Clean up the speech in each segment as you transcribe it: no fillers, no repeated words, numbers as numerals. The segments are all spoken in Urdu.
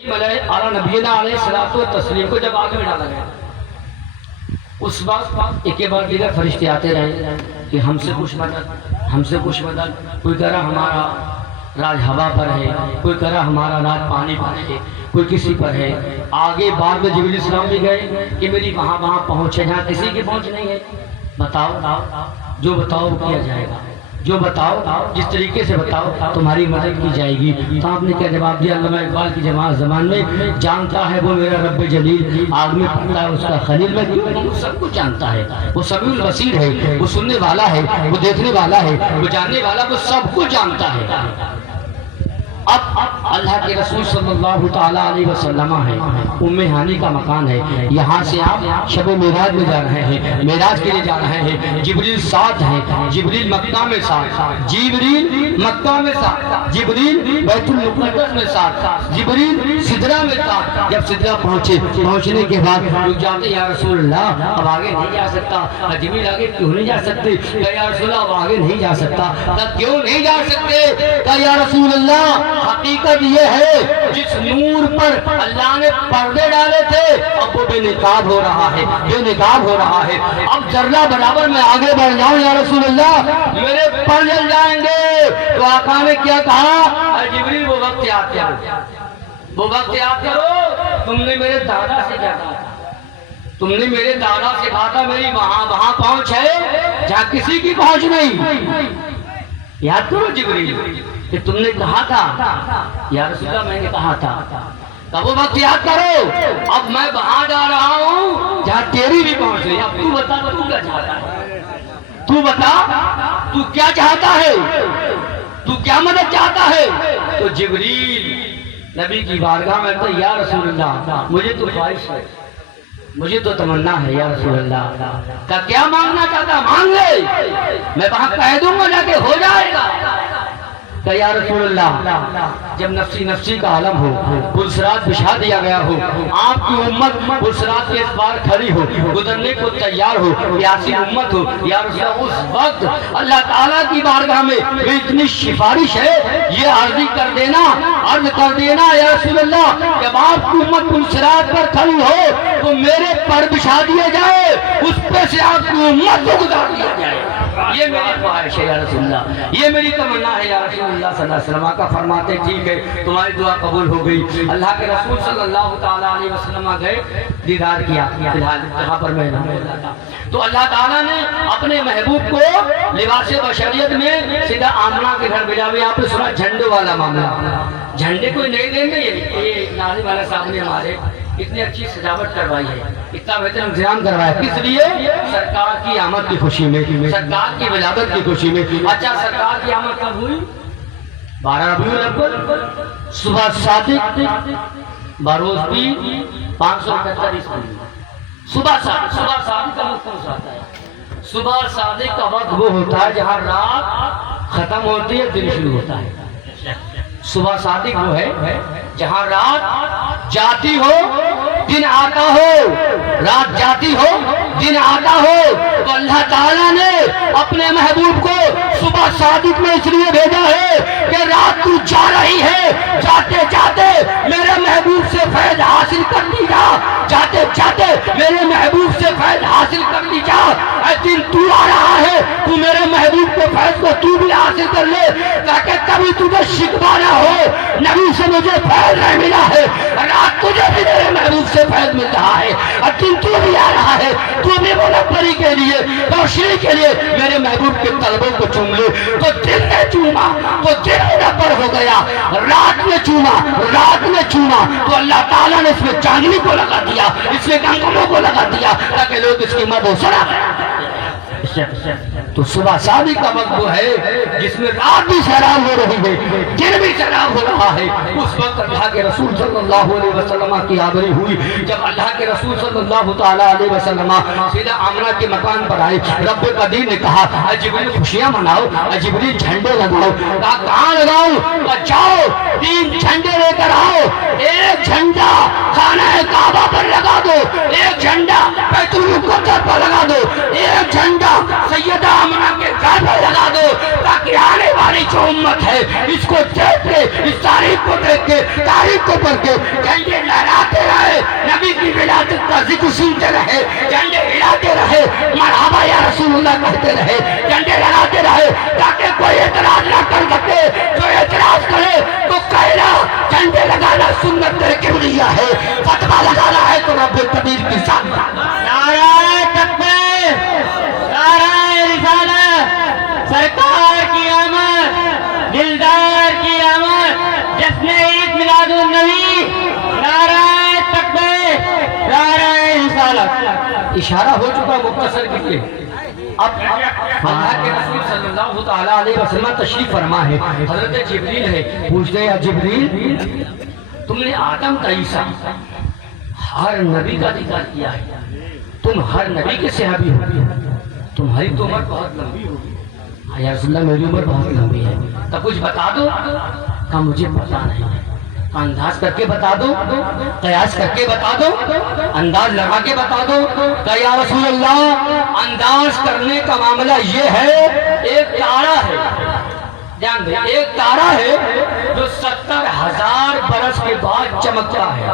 اعلیٰ نبینا علیہ الصلوۃ والتسلیم کو جب آگ میں ڈالا گیا، اس وقت ایک بار دیگر فرشتے آتے رہے کہ ہم سے کچھ مدد، کوئی کہہ رہا ہمارا راج ہوا پر ہے، کوئی کہہ رہا ہمارا راج پانی پر ہے، کوئی کسی پر ہے۔ آگے بعد میں جبریل السلام بھی گئے کہ میری وہاں پہنچے جہاں کسی کی پہنچ نہیں ہے۔ بتاؤ جو بتاؤ کیا جائے گا، جو بتاؤ جس طریقے سے بتاؤ تمہاری مدد کی جائے گی۔ تو آپ نے کیا جواب دیا؟ علامہ اقبال کی زبان میں، جانتا ہے وہ میرا رب جلیل، آگ میں پڑتا ہے اس کا خلیل، میں کیوں نہیں، وہ سب کچھ جانتا ہے، وہ سمیع البصیر ہے، وہ سننے والا ہے، وہ دیکھنے والا ہے، وہ جاننے والا، وہ سب کچھ جانتا ہے۔ اب اللہ کے رسول صلی اللہ تعالیٰ علیہ وسلم ہے، ام ہانی کا مکان ہے، یہاں سے آپ شب معراج میں جا رہے ہیں، معراج کے لیے جا رہے ہیں۔ جبریل ساتھ ہیں، جبریل مکہ میں ساتھ، جبریل مکہ میں ساتھ، جبریل بیت المقدس میں ساتھ، جبریل سدرہ میں ساتھ۔ جب سدرہ پہنچنے کے بعد لوگ جاتے یا رسول اللہ اب آگے نہیں جا سکتا۔ جبریل آگے کیوں نہیں جا سکتے؟ کہ یا رسول اللہ اب آگے نہیں جا سکتا۔ کیوں نہیں جا سکتے؟ کہ یا رسول اللہ حقیقت یہ ہے جس نور پر اللہ نے پردے ڈالے تھے اب وہ بے نقاب ہو رہا ہے، بے نقاب ہو رہا ہے۔ اب ذرہ برابر میں آگے بڑھ جاؤں یا رسول اللہ میرے پر جل جائیں گے۔ تو آقا نے کیا کہا؟ اے جبریل وہ وقت یاد کرو، وہ وقت یاد کرو، تم نے میرے دادا سے کیا کہا؟ تم نے میرے دادا سے کہا تھا میری وہاں پہنچ ہے جہاں کسی کی پہنچ نہیں۔ یاد کرو جبریل کہ تم نے کہا تھا یا رسول اللہ میں نے کہا تھا، تب وہ وقت یاد کرو۔ اب میں وہاں جا رہا ہوں جہاں تیری بھی پہنچ رہی۔ اب تو بتا تو کیا چاہتا ہے، تو بتا تو کیا چاہتا ہے، تو کیا مدد چاہتا ہے؟ تو جبریل نبی کی بارگاہ میں کہتا یا رسول اللہ مجھے تو خواہش ہے، مجھے تو تمنا ہے یا رسول اللہ کا کیا مانگنا چاہتا مانگ لے، میں وہاں کہہ دوں گا جا کے ہو جائے گا۔ کہ یا رسول اللہ جب نفسی کا عالم ہو، پلسرات بچھا دیا گیا ہو، آپ کی امت پلسرات کے اس پار کھڑی ہو، گزرنے کو تیار ہو، پیاسی امت ہو، یا رسول اللہ اس وقت اللہ تعالیٰ کی بارگاہ میں اتنی سفارش ہے، یہ عرض کر دینا یا رسول اللہ جب آپ کی امت پلسرات پر کھڑی ہو تو میرے پر بچھا دیے جائے، اس پہ سے آپ کی امت کو گزار دیا جائے۔ یہ میری خواہش ہے یا رسول اللہ، یہ میری تمنا ہے یا رسول اللہ صلی اللہ علیہ وسلم۔ کا فرماتے ٹھیک ہے تمہاری دعا قبول ہو گئی۔ اللہ کے رسول صلی اللہ تعالیٰ علیہ وسلم گئے، دیدار کیا، جہاں پر میں تو اللہ تعالیٰ نے اپنے محبوب کو لباس بشریت میں سیدھا آمنہ کے گھر بھیجا۔ آپ نے سنا جھنڈے والا معاملہ، جھنڈے کوئی نہیں دیں گے، یہ ناظم والا صاحب نے ہمارے اتنی اچھی سجاوٹ کروائی ہے، اتنا بہتر انتظام کروایا، کس لیے؟ سرکار کی آمد کی خوشی میں، سرکار کی ولادت کی خوشی میں۔ اچھا سرکار کی آمد کب ہوئی؟ 12 ربیع الاول، صبح صادق، بروز پیر، 571 عیسوی۔ صبح صادق کا وقت کون سا آتا ہے؟ صبح صادق کا وقت وہ ہوتا ہے جہاں رات ختم ہوتی ہے دن شروع ہوتا ہے۔ صبح صادق وہ ہے جہاں رات جاتی ہو دن آتا ہو، رات جاتی ہو دن آتا ہو۔ تو اللہ تعالیٰ نے اپنے محبوب کو صبح صادق میں اس لیے بھیجا ہے کہ رات تو جا رہی ہے، جاتے جاتے میرے محبوب سے فیض حاصل کر لی جا، جاتے جاتے میرے محبوب سے فیض حاصل کر لی جا۔ اے دن تو آ رہا ہے، تو میرے محبوب کے فیض کو تو بھی حاصل کر لے تاکہ کبھی تجھے شکوہ نہ ہو نبی سے مجھے فیض نہیں ملا ہے، رات تجھے بھی میرے محبوب سے فیض مل رہا ہے، اور دن تو بھی آ رہا ہے، تو بھی منوری کے لیے روشنی کے لیے میرے محبوب کے طلبوں کو چوم لے۔ تو دن نے چوما تو دن منور ہو گیا، رات نے چوما تو اللہ تعالیٰ نے اس میں چاندنی کو لگا دیا، اس میں گنگموں کو لگا دیا تاکہ لوگ اس کی مد و سنا۔ تو صبح صادق کا وقت وہ ہے جس میں رات بھی سیراب ہو رہی ہے، دن بھی سیراب ہو رہا ہے۔ اس وقت اللہ کے رسول صلی اللہ علیہ وسلم کی آمد ہوئی۔ جب اللہ کے رسول صلی اللہ تعالیٰ علیہ وسلم سیدھا آمنہ کے مکان پر آئے، رب قدیر نے کہا اے جبریل خوشیاں مناؤ، اے جبریل جھنڈے لگاؤ۔ کہا کہاں لگاؤں؟ کہا جاؤ 3 جھنڈے لے کر آؤ، ایک جھنڈا خانہ کعبہ پر لگا دو، ایک جھنڈا بیت المقدس پر لگا دو، ایک جھنڈا سیدہ آمنہ کے گھر پر لگا دو تاکہ آنے والی جو امت ہے اس کو دیکھ کے، اس تاریخ کو دیکھ کے، تاریخ کو پڑھ کے اللہ کہتے رہے، جھنڈے لہراتے رہے، تاکہ کوئی اعتراض نہ کر سکے۔ جو اعتراض کرے تو کہنا جھنڈے لگانا سنت کبریہ ہے، فتویٰ لگانا ہے تو رب کبیر کی شان۔ نعرہ تکبیر، نعرہ رسالت، سرکار کی آمد، دلدار کی آمد، جشن عید میلاد النبی، نعرہ تکبیر، نعرہ رسالت۔ اشارہ ہو چکا مختصر کیجئے۔ اب اللہ کے رسول صلی اللہ تعالیٰ علیہ وسلم تشریف فرما ہے، حضرت جبریل ہے، پوچھتے ہیں یا جبریل تم نے آدم تا عیسیٰ ہر نبی کا ذکر کیا ہے، تم ہر نبی کے صحابی ہو، تمہاری تو عمر بہت لمبی ہوگی۔ یا رسول اللہ میری عمر بہت لمبی ہے، تو کچھ بتا دو۔ کہا مجھے پتا نہیں ہے، انداز کر کے بتا دو، قیاس کر کے بتا دو، انداز لگا کے بتا دو۔ کہ یا رسول اللہ انداز کرنے کا معاملہ یہ ہے، ایک تارا ہے، جان دیں ایک تارا ہے جو 70,000 برس کے بعد چمکتا ہے۔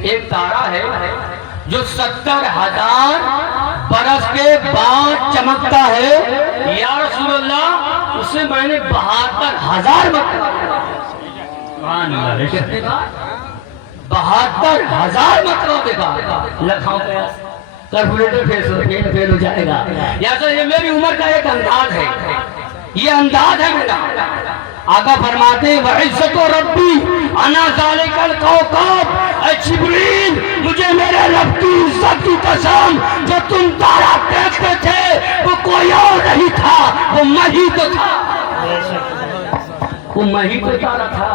ایک تارا ہے جو 70,000 برس کے بعد چمکتا ہے۔ یا رسول اللہ اسے میں نے 72,000 مرتبہ، کتنے کا 72,000 مرتبہ دیکھا۔ لکھاؤں کیلکولیٹر فیل ہو جائے گا۔ یا سر یہ میری عمر کا ایک انداز ہے، یہ انداز ہے میرا۔ آقا فرماتے ہیں وعزت و ربی انا ذالک الکوکب، اے جبریل مجھے میرے رب کی عزت کی قسم، جو تم تارا دیکھتے تھے وہ کوئی اور نہیں تھا، وہ میں ہی تو تھا، وہ میں ہی تو تارا تھا۔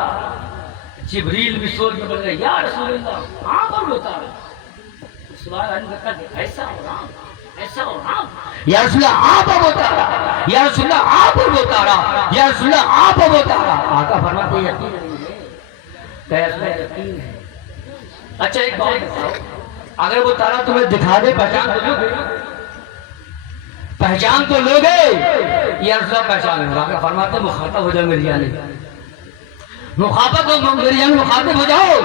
جبریل بھی سوچ میں بول رہے یا رسول اللہ ہاں پر وہ تارا، سوال ایسا ہو رہا ایسا ہو رہا، یا رسول اللہ آپ اب اتارا، یا رسول اللہ آپ اب اتارا، یا رسول اللہ آپ اب اتارا۔ آقا فرماتے یقین ہے، یقین ہے۔ اچھا ایک بات بتاؤ، اگر وہ تارا تمہیں دکھا دے پہچان تو لوگے؟ پہچان تو لوگے؟ یا رسول اللہ پہچان ہوگا۔ آقا فرماتے مخاطب ہو جاؤ میری جانی، مخاطب ہو جاؤ۔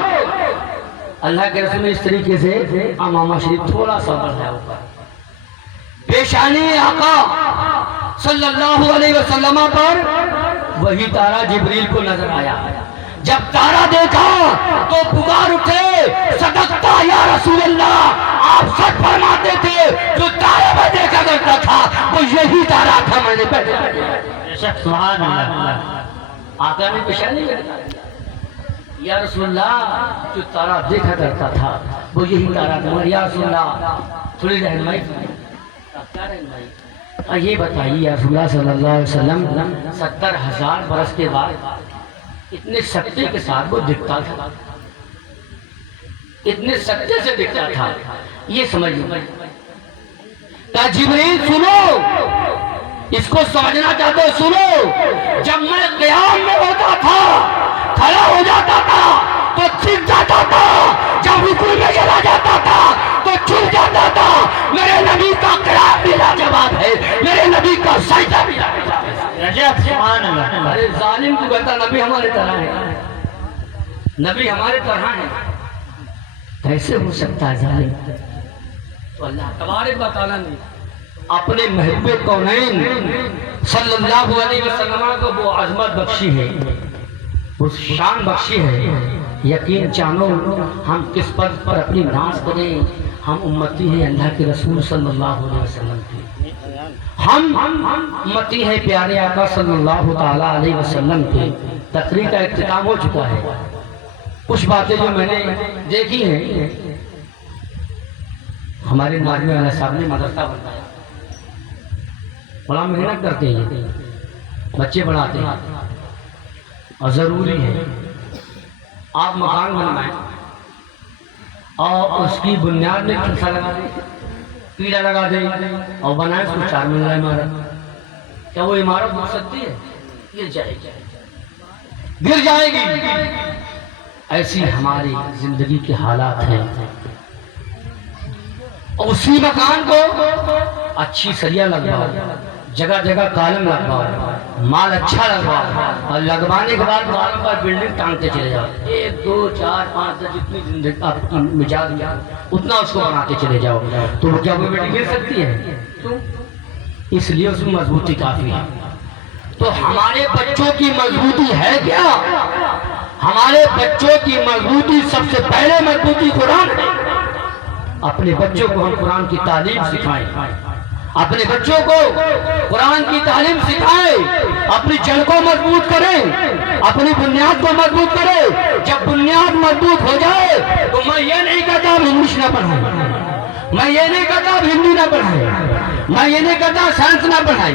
اللہ کے رسول نے اس طریقے سے امامہ شریف تھوڑا سا بڑھایا اوپر، پیشانی آقا صلی اللہ علیہ وسلم پر وہی تارا جبریل کو نظر آیا۔ جب تارا دیکھا تو پکار اٹھے صدقتا یا رسول اللہ، آپ سچ فرماتے تھے، جو تارے میں دیکھا کرتا تھا وہ یہی تارا تھا، میں نے پہلے۔ سبحان اللہ۔ آقا نے پیشانی کرتا یا رسول اللہ جو تارا دیکھا کرتا تھا وہ یہی تارا تھا۔ یا رسول اللہ تھوڑی رہنمائی، یہ بتائیے یا رسول اللہ صلی اللہ علیہ وسلم 70,000 برس کے بعد اتنے سکتے کے ساتھ وہ دکھتا تھا، اتنے سکتے سے دکھتا تھا، یہ سمجھیں۔ کہا جبریل سنو، اس کو سمجھنا چاہتے ہو سنو، جب میں قیام میں ہوتا تھا کھڑا ہو جاتا تھا تو چھپ جاتا تھا، جب رکوع میں چلا جاتا تھا تو چھپ جاتا تھا۔ میرے نبی کا قیام بھی لاجواب ہے، میرے نبی کا سجدہ بھی لاجواب ہے۔ سبحان اللہ۔ ارے ظالم تو کہتا نبی ہمارے طرح ہے، نبی ہمارے طرح ہے، کیسے ہو سکتا ہے ظالم؟ تو اللہ تبارک و تعالیٰ نے اپنے محبوب کونین صلی اللہ علیہ وسلم کو وہ عظمت بخشی ہے، وہ شان بخشی ہے۔ یقین جانو ہم کس پر اپنی ناز کریں، ہم امتی ہیں اللہ کے رسول صلی اللہ علیہ وسلم کے، ہم امتی ہیں پیارے آقا صلی اللہ تعالیٰ علیہ وسلم کے۔ تقریر کا اختتام ہو چکا ہے، کچھ باتیں جو میں نے دیکھی ہیں، ہمارے ناظم علیہ صاحب نے مدرسہ بنایا، بڑا محنت کرتے ہیں، بچے پڑھاتے ہیں، اور ضروری ہے آپ مکان بنائیں اور اس کی بنیاد میں کلسا لگا دیں، پیلا لگا دیں اور بنائیں، اس کو 4 منزلہ عمارت۔ کیا وہ عمارت ہو سکتی ہے؟ گر جائے گی، گر جائے گی۔ ایسی ہماری زندگی کے حالات ہیں، اور اسی مکان کو اچھی سریہ لگواؤ، جگہ جگہ کالم لگواؤ، مال اچھا لگواؤ، اور لگوانے کے بعد کالم پر بلڈنگ ٹانگتے چلے جاؤ، 1 2 4 5 جتنی زندگی آپ کی مزاج اتنا اس کو بناتے چلے جاؤ، تو کیا وہ بلڈنگ گر سکتی ہے؟ اس لیے اس میں مضبوطی کافی ہے۔ تو ہمارے بچوں کی مضبوطی ہے کیا؟ ہمارے بچوں کی مضبوطی سب سے پہلے مضبوطی قرآن ہے۔ اپنے بچوں کو ہم قرآن کی تعلیم سکھائیں، اپنے بچوں کو قرآن کی تعلیم سکھائیں، اپنی جڑ کو مضبوط کریں، اپنی بنیاد کو مضبوط کریں۔ جب بنیاد مضبوط ہو جائے تو میں یہ نہیں کہتا اب انگلش نہ پڑھائیں، میں یہ نہیں کہتا اب ہندی نہ پڑھائیں، میں یہ نہیں کہتا سائنس نہ پڑھائیں،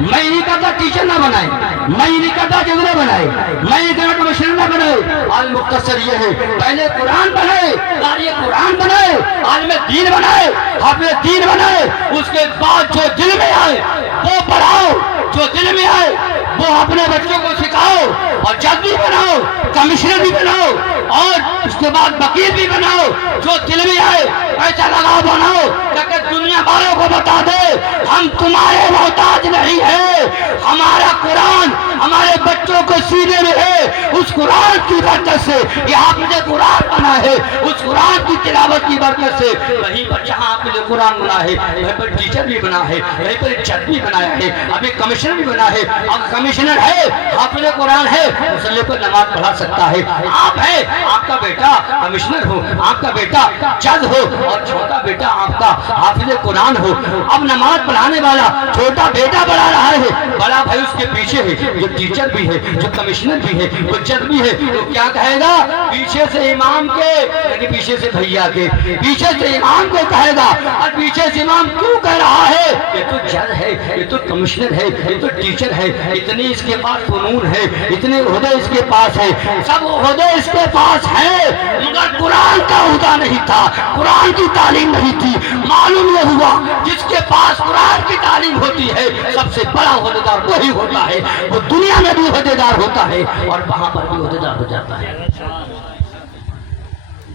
میں یہ نہیں کہتا ٹیچر نہ بنائیں، میں یہ نہیں کہتا جج نہ بنائیں، میں یہ کہتا کمشنر نہ بنائیں۔ آج مختصر یہ ہے، پہلے قرآن پڑھائے، قاری قرآن بنائے، عالم دین بنائے، حافظ دین بنائے، اس کے بعد جو دل میں آئے وہ پڑھاؤ، جو دل میں آئے وہ اپنے بچوں کو سکھاؤ، اور جج بھی بناؤ، کمشنر بھی بناؤ، اور اس کے بعد وکیل بھی بناؤ۔ جو دل میں آئے ایسا لگاؤ بناؤ تاکہ دنیا والوں کو بتا دے ہم تمہارے محتاج نہیں ہیں، ہمارا قرآن ہمارے بچوں کو سینے میں ہے، اس قرآن کی برکت سے یہ حافظ قرآن بنا ہے، اس قرآن کی تلاوت کی برکت سے وہیں پر جہاں حافظ قرآن بنا ہے وہیں پر ٹیچر بھی بنا ہے، وہیں پر جج بھی بنایا ہے، ابھی کمشنر بھی بنا ہے۔ اب کمشنر ہے، حافظ قرآن ہے، مسلح پر نماز پڑھا سکتا ہے۔ آپ ہے، آپ کا بیٹا کمشنر ہو، آپ کا بیٹا جج ہو، اور چھوٹا بیٹا آپ کا حافظ قرآن ہو۔ اب نماز پڑھانے والا چھوٹا بیٹا پڑھا رہا ہے، بڑا بھائی اس کے پیچھے ہے، جو ٹیچر بھی ہے، جو کمشنر بھی ہے، وہ جج بھی ہے، تو کیا کہے گا؟ پیچھے سے امام کے، یعنی پیچھے سے بھیا کے، پیچھے سے امام کو کہے گا۔ اور پیچھے سے امام کیوں کہہ رہا ہے؟ یہ تو جج ہے، یہ تو کمشنر ہے، یہ تو ٹیچر ہے، اتنی اس کے پاس فنون ہے، اتنے عہدے اس کے پاس ہے، سب عہدے اس کے پاس ہے، مگر قرآن کا عہدہ نہیں تھا، قرآن کی تعلیم نہیں تھی۔ معلوم یہ ہوا جس کے پاس قرآن کی تعلیم ہوتی ہے سب سے بڑا عہدیدار وہی ہوتا ہے، وہ دنیا میں بھی عہدیدار ہوتا ہے اور وہاں پر بھی عہدیدار ہو جاتا ہے۔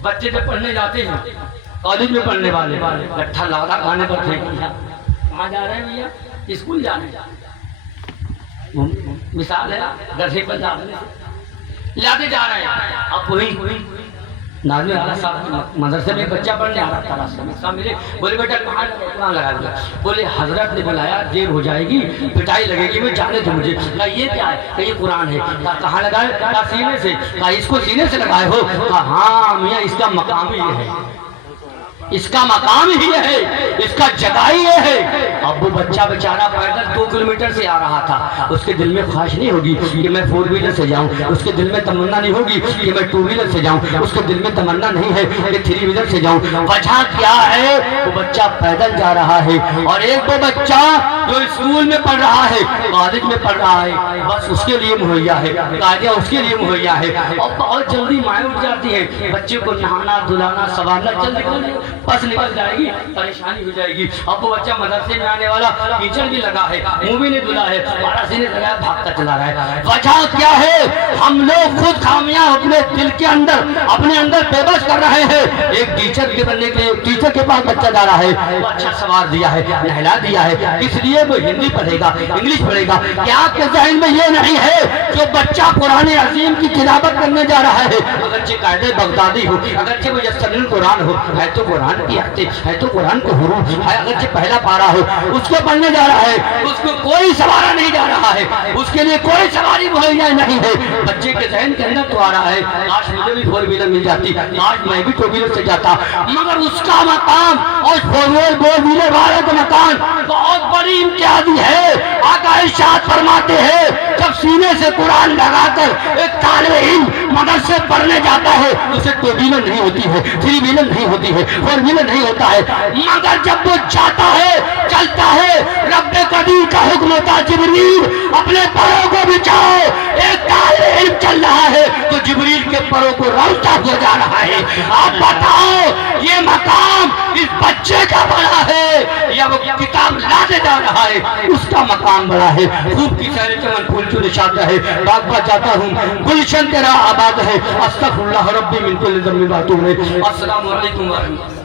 بچے جب پڑھنے جاتے ہیں، کالج میں پڑھنے والے لٹھا لاڑا کھانے پر پھینک دیا، کہاں جا رہے ہیں بھیا؟ اسکول جا رہے ہیں، مثال ہے گدھے پر جا رہے ہیں، لاتے جا رہے ہیں۔ اب وہی ناظرین اعلیٰ صاحب مدرسے میں بچہ پڑھنے آ رہا تھا، راستے میں صاحب ملے، بولے بیٹا کہاں لگا دیا؟ بولے حضرت نے بلایا، دیر ہو جائے گی، پٹائی لگے گی، میں جانے دو مجھے۔ کہا یہ کیا ہے؟ کہ یہ قرآن ہے۔ کہاں لگائے؟ کہا سینے سے۔ کہا اس کو سینے سے لگائے ہو؟ کہا ہاں میاں اس کا مقام ہی یہ ہے، اس کا مقام ہی ہے، اس کا جگہ ہی یہ ہے۔ اب وہ بچہ بیچارہ پیدل 2 کلومیٹر سے آ رہا تھا، اس کے دل میں خواہش نہیں ہوگی کہ میں 4 ویلر سے جاؤں، اس کے دل میں تمنا نہیں ہوگی کہ میں 2 ویلر سے جاؤں، اس کے دل میں تمنا نہیں ہے کہ 3 ویلر سے جاؤں۔ وجہ کیا ہے؟ وہ بچہ پیدل جا رہا ہے، اور ایک وہ بچہ جو اسکول میں پڑھ رہا ہے، کالج میں پڑھ رہا ہے، بس اس کے لیے مہیا ہے، قاعدہ اس کے لیے مہیا ہے، اور بہت جلدی مائیں اٹھ جاتی ہے، بچے کو نہانا دھلانا سنوارنا، جلدی بس نکل جائے گی، پریشانی ہو جائے گی۔ اب وہ بچہ مدرسے میں آنے والا، ٹیچر بھی لگا ہے، منہ بھی نہیں دھلا ہے، بارہ سینے لگا ہے، بھاگتا چلا رہا ہے۔ وجہ کیا ہے؟ ہم لوگ خود خامیاں اپنے دل کے اندر، اپنے اندر بے بس کر رہے ہیں۔ ایک ٹیچر کے بننے کے لیے ٹیچر کے پاس بچہ جا رہا ہے، وہ اچھا سوار دیا ہے، نہلا دیا ہے، اس لیے وہ ہندی پڑھے گا، انگلش پڑھے گا۔ کیا آپ کے ذہن میں یہ نہیں ہے جو بچہ قرآن عظیم کی تلاوت کرنے جا رہا ہے، اگرچہ قاعدہ بغدادی ہو، اگرچہ وہ یسر القرآن ہو، ہے تو قرآن کی آیتیں، ہے تو قرآن کے حروف ہے، اگرچہ پہلا پارہ ہو، اس کو پڑھنے جا رہا ہے، اس کو کوئی سوارا نہیں جا رہا ہے، اس کے لیے کوئی سواری مہیا نہیں ہے۔ بچے کے ذہن کے اندر تو آ رہا ہے کاش مجھے بھی 4 ویلر مل جاتی، کاش میں بھی 2 ویلر سے جاتا، مگر اس کا مقام اور 4 ویلر والے کا مقام بہت بڑی امتیازی ہے۔ آقا ارشاد فرماتے ہیں جب سینے سے قرآن لگا کر ایک طالب علم مدرسے پڑھنے جاتا ہے اسے 2 ویلر نہیں ہوتی ہے، 3 ویلر نہیں ہوتی ہے، 4 ویلر نہیں ہوتا ہے، مگر جب وہ جاتا ہے چلتا ہے، رب قدیر کا حکم ہوتا جبریل اپنے پروں کو بچھاؤ، ایک طالب علم چل رہا ہے تو جبریل کے پروں کو روتا ہو جا رہا ہے۔ آپ بتاؤ یہ مقام اس بچے کا بڑا ہے یا وہ کتاب لانے جا رہا ہے اس کا مقام بڑا ہے؟ خوب کی سیر چمن پھول کیوں نشاتا ہے، باغ پر جاتا ہوں گلشن تیرا آباد ہے، استغفر اللہ ربی من کل ذنب و اتوب الیہ۔ السلام علیکم ورحمۃ اللہ۔